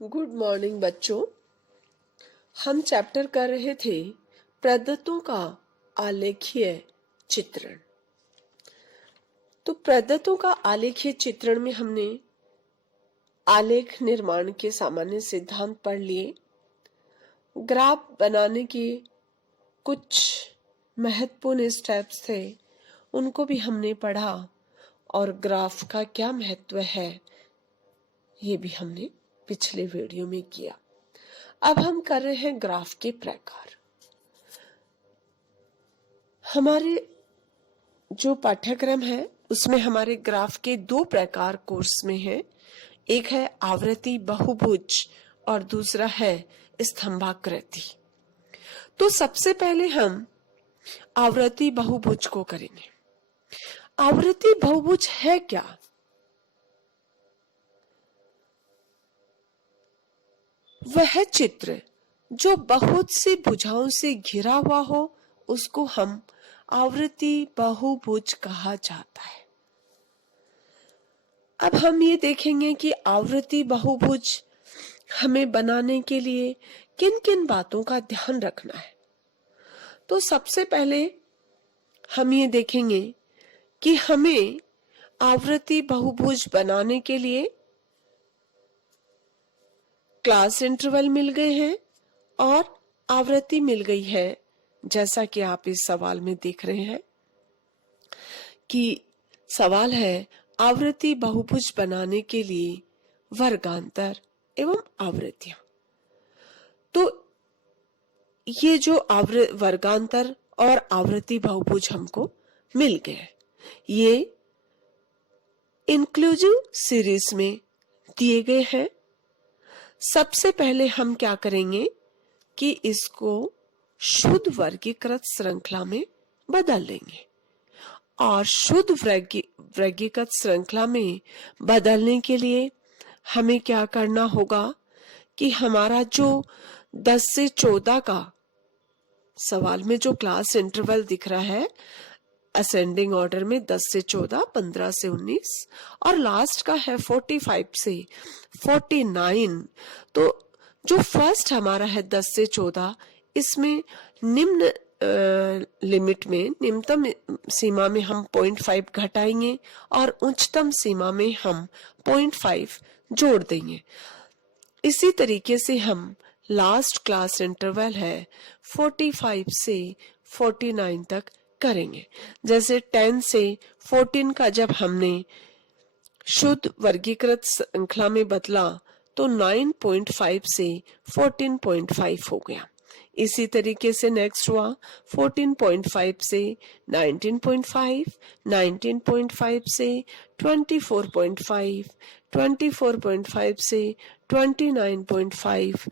Good morning बच्चों। हम chapter कर रहे थे प्रदत्तों का आलेखीय चित्रण। तो प्रदत्तों का आलेखीय चित्रण में हमने आलेख निर्माण के सामान्य सिद्धांत पढ़ लिए। ग्राफ बनाने के कुछ महत्वपूर्ण स्टेप्स थे, उनको भी हमने पढ़ा और ग्राफ का क्या महत्व है ये भी हमने पिछले वीडियो में किया। अब हम कर रहे हैं ग्राफ के प्रकार। हमारे जो पाठ्यक्रम है उसमें हमारे ग्राफ के दो प्रकार कोर्स में है। एक है आवृत्ति बहुभुज और दूसरा है स्तंभाकृति। तो सबसे पहले हम आवृत्ति बहुभुज को करेंगे। आवृत्ति बहुभुज है क्या? वह चित्र जो बहुत सी भुजाओं से घिरा हुआ हो उसको हम आवृत्ति बहुभुज कहा जाता है। अब हम ये देखेंगे कि आवृत्ति बहुभुज हमें बनाने के लिए किन किन बातों का ध्यान रखना है। तो सबसे पहले हम ये देखेंगे कि हमें आवृत्ति बहुभुज बनाने के लिए क्लास इंटरवल मिल गए हैं और आवृत्ति मिल गई है। जैसा कि आप इस सवाल में देख रहे हैं कि सवाल है आवृत्ति बहुभुज बनाने के लिए वर्गांतर एवं आवृत्तियां। तो ये जो वर्गांतर और आवृत्ति बहुभुज हमको मिल गए, ये इंक्लूसिव सीरीज में दिए गए हैं। सबसे पहले हम क्या करेंगे कि इसको शुद्ध वर्गीकृत श्रृंखला में बदल लेंगे और शुद्ध वर्गीकृत श्रृंखला में बदलने के लिए हमें क्या करना होगा कि हमारा जो 10 से 14 का सवाल में जो क्लास इंटरवल दिख रहा है असेंडिंग ऑर्डर में 10 से 14, 15 से 19 और लास्ट का है 45 से 49। तो जो फर्स्ट हमारा है 10 से 14, इसमें निम्न लिमिट में निम्नतम सीमा में हम 0.5 घटाएंगे और उच्चतम सीमा में हम 0.5 जोड़ देंगे। इसी तरीके से हम लास्ट क्लास इंटरवल है 45 से 49 तक करेंगे। जैसे 10 से 14 का जब हमने शुद्ध वर्गीकृत श्रृंखला में बदला तो 9.5 से 14.5 हो गया। इसी तरीके से नेक्स्ट हुआ 14.5 से 19.5, 19.5 से 24.5, 24.5 से 29.5,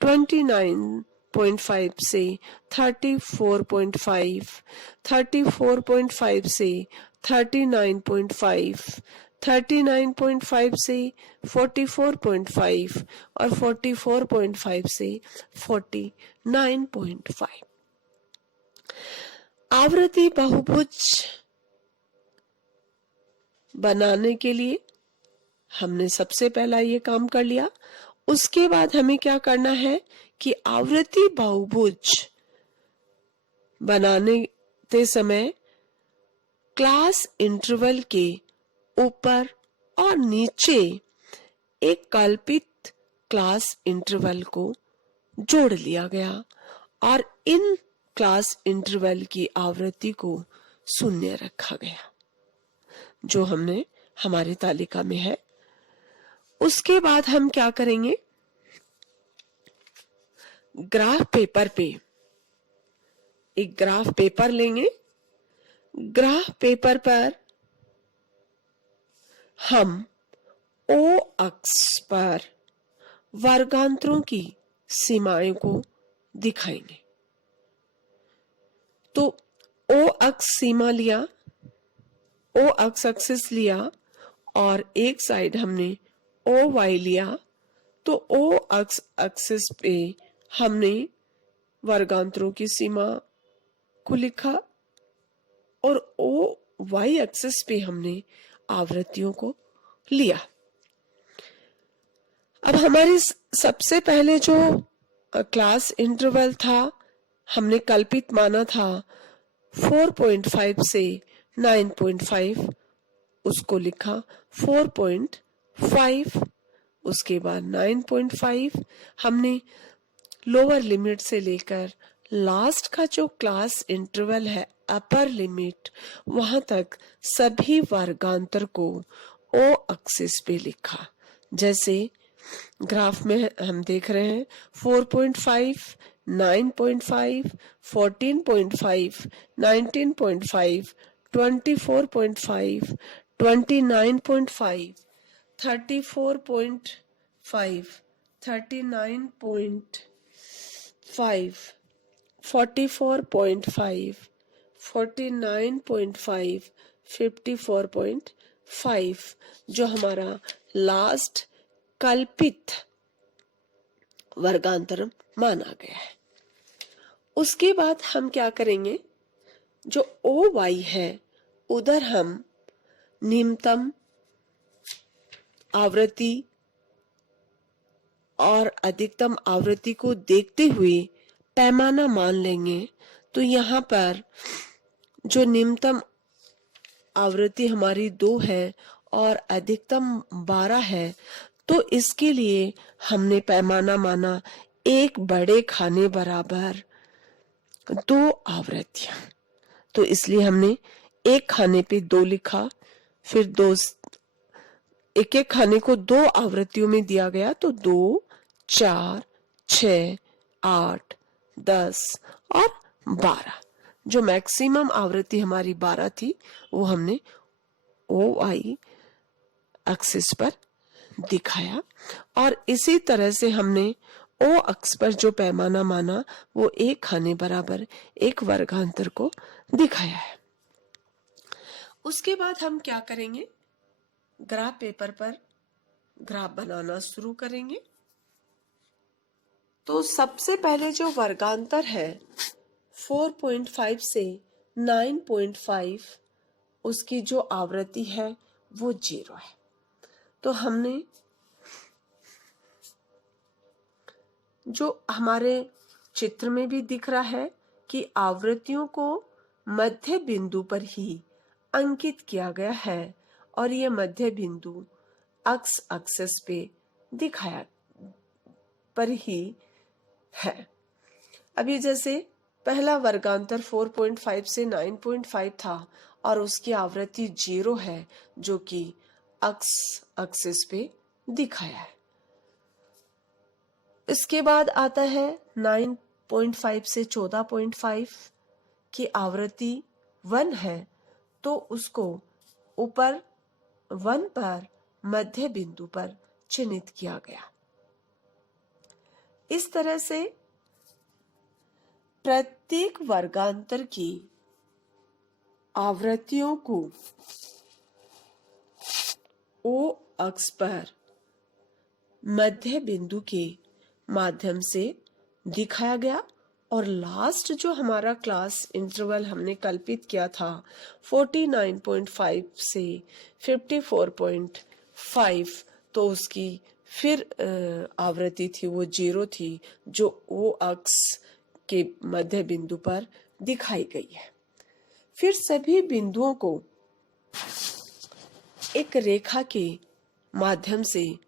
29.5 से 34.5, 34.5 से 39.5, 39.5 से 44.5 और 44.5 से 49.5। आवृत्ति बहुभुज बनाने के लिए हमने सबसे पहला ये काम कर लिया। उसके बाद हमें क्या करना है कि आवृत्ति बहुभुज बनाने के समय क्लास इंटरवल के ऊपर और नीचे एक कल्पित क्लास इंटरवल को जोड़ लिया गया और इन क्लास इंटरवल की आवृत्ति को 0 रखा गया जो हमने हमारी तालिका में है। उसके बाद हम क्या करेंगे, ग्राफ पेपर पे एक ग्राफ पेपर लेंगे। ग्राफ पेपर पर हम ओ अक्ष पर वर्गांतरों की सीमाएं को दिखाएंगे। तो ओ अक्ष सीमा लिया, ओ अक्ष एक्सिस लिया और एक साइड हमने ओ वाई लिया। तो ओ अक्ष एक्सिस पे हमने वर्गांतरों की सीमा को लिखा और ओ वाई एक्सिस पे हमने आवृत्तियों को लिया। अब हमारी सबसे पहले जो क्लास इंटरवल था, हमने कल्पित माना था 4.5 से 9.5, उसको लिखा 4.5, उसके बाद 9.5 हमने लोअर लिमिट से लेकर लास्ट का जो क्लास इंटरवल है अपर लिमिट, वहां तक सभी वर्गांतर को ओ एक्सिस पे लिखा। जैसे ग्राफ में हम देख रहे हैं 4.5, 9.5, 14.5, 19.5, 24.5, 29.5, 34.5, 39.5, 44.5, 49.5, 54.5 जो हमारा लास्ट कल्पित वर्गांतर माना गया है। उसके बाद हम क्या करेंगे, जो ओ वाई है उधर हम निम्नतम आवृत्ति और अधिकतम आवृत्ति को देखते हुए पैमाना मान लेंगे। तो यहाँ पर जो निम्नतम आवृत्ति हमारी 2 है और अधिकतम 12 है, तो इसके लिए हमने पैमाना माना एक बड़े खाने बराबर 2 आवृत्तियां। तो इसलिए हमने एक खाने पे 2 लिखा, फिर एक एक खाने को 2 आवृत्तियों में दिया गया, तो 2, 4, 6, 8, 10 और 12। जो मैक्सिमम आवृत्ति हमारी 12 थी वो हमने ओ आई एक्सिस पर दिखाया। और इसी तरह से हमने ओ अक्ष पर जो पैमाना माना वो एक खाने बराबर एक वर्गांतर को दिखाया है। उसके बाद हम क्या करेंगे, ग्राफ पेपर पर ग्राफ बनाना शुरू करेंगे। तो सबसे पहले जो वर्गांतर है 4.5 से 9.5, उसकी जो आवृत्ति है वो 0 है। तो हमने जो हमारे चित्र में भी दिख रहा है कि आवृत्तियों को मध्य बिंदु पर ही अंकित किया गया है और ये मध्य बिंदु एक्स एक्सिस पे दिखाया पर ही है। अभी जैसे पहला वर्गांतर 4.5 से 9.5 था और उसकी आवृत्ति 0 है, जो कि एक्स एक्सिस पे दिखाया है। इसके बाद आता है 9.5 से 14.5 की आवृत्ति 1 है, तो उसको ऊपर 1 पर मध्य बिंदु पर चिन्हित किया गया। इस तरह से प्रत्येक वर्गांतर की आवृत्तियों को ओ अक्ष पर मध्य बिंदु के माध्यम से दिखाया गया। और लास्ट जो हमारा क्लास इंटरवल हमने कल्पित किया था 49.5 से 54.5, तो उसकी फिर आवृत्ति थी वो 0 थी, जो ओ अक्ष के मध्य बिंदु पर दिखाई गई है। फिर सभी बिंदुओं को एक रेखा के माध्यम से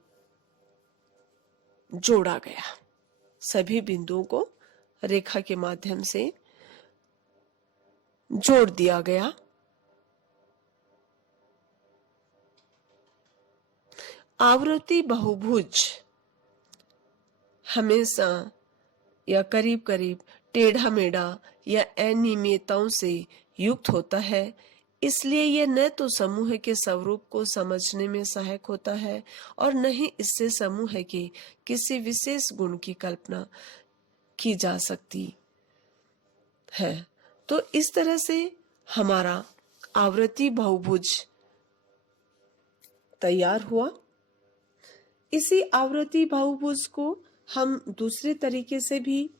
जोड़ा गया। सभी बिंदुओं को रेखा के माध्यम से जोड़ दिया गया। आवृत्ति बहुभुज हमेशा या करीब करीब टेढ़ा मेढ़ा या अनियमितताओं से युक्त होता है, इसलिए यह न तो समूह के स्वरूप को समझने में सहायक होता है और न ही इससे समूह के किसी विशेष गुण की कल्पना की जा सकती है। तो इस तरह से हमारा आवृत्ति बहुभुज तैयार हुआ। इसी आवृत्ति बहुभुज को हम दूसरे तरीके से भी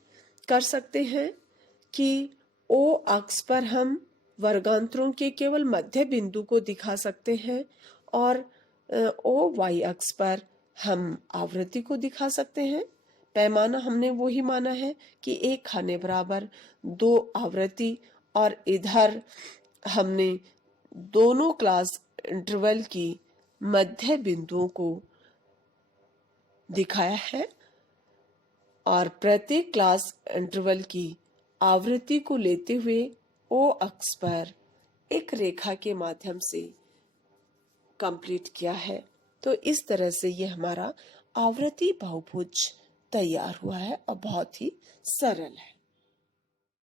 कर सकते हैं कि ओ अक्ष पर हम वर्गांतरों के केवल मध्य बिंदु को दिखा सकते हैं और ओ वाई अक्ष पर हम आवृत्ति को दिखा सकते हैं। पैमाना हमने वो ही माना है कि 1 खाने बराबर 2 आवृत्ति, और इधर हमने दोनों क्लास इंटरवल की मध्य बिंदुओं को दिखाया है, और प्रत्येक क्लास इंटरवल की आवृत्ति को लेते हुए ओ अक्ष पर एक रेखा के माध्यम से कंप्लीट किया है। तो इस तरह से ये हमारा आवृत्ति बहुभुज तैयार हुआ है और बहुत ही सरल है।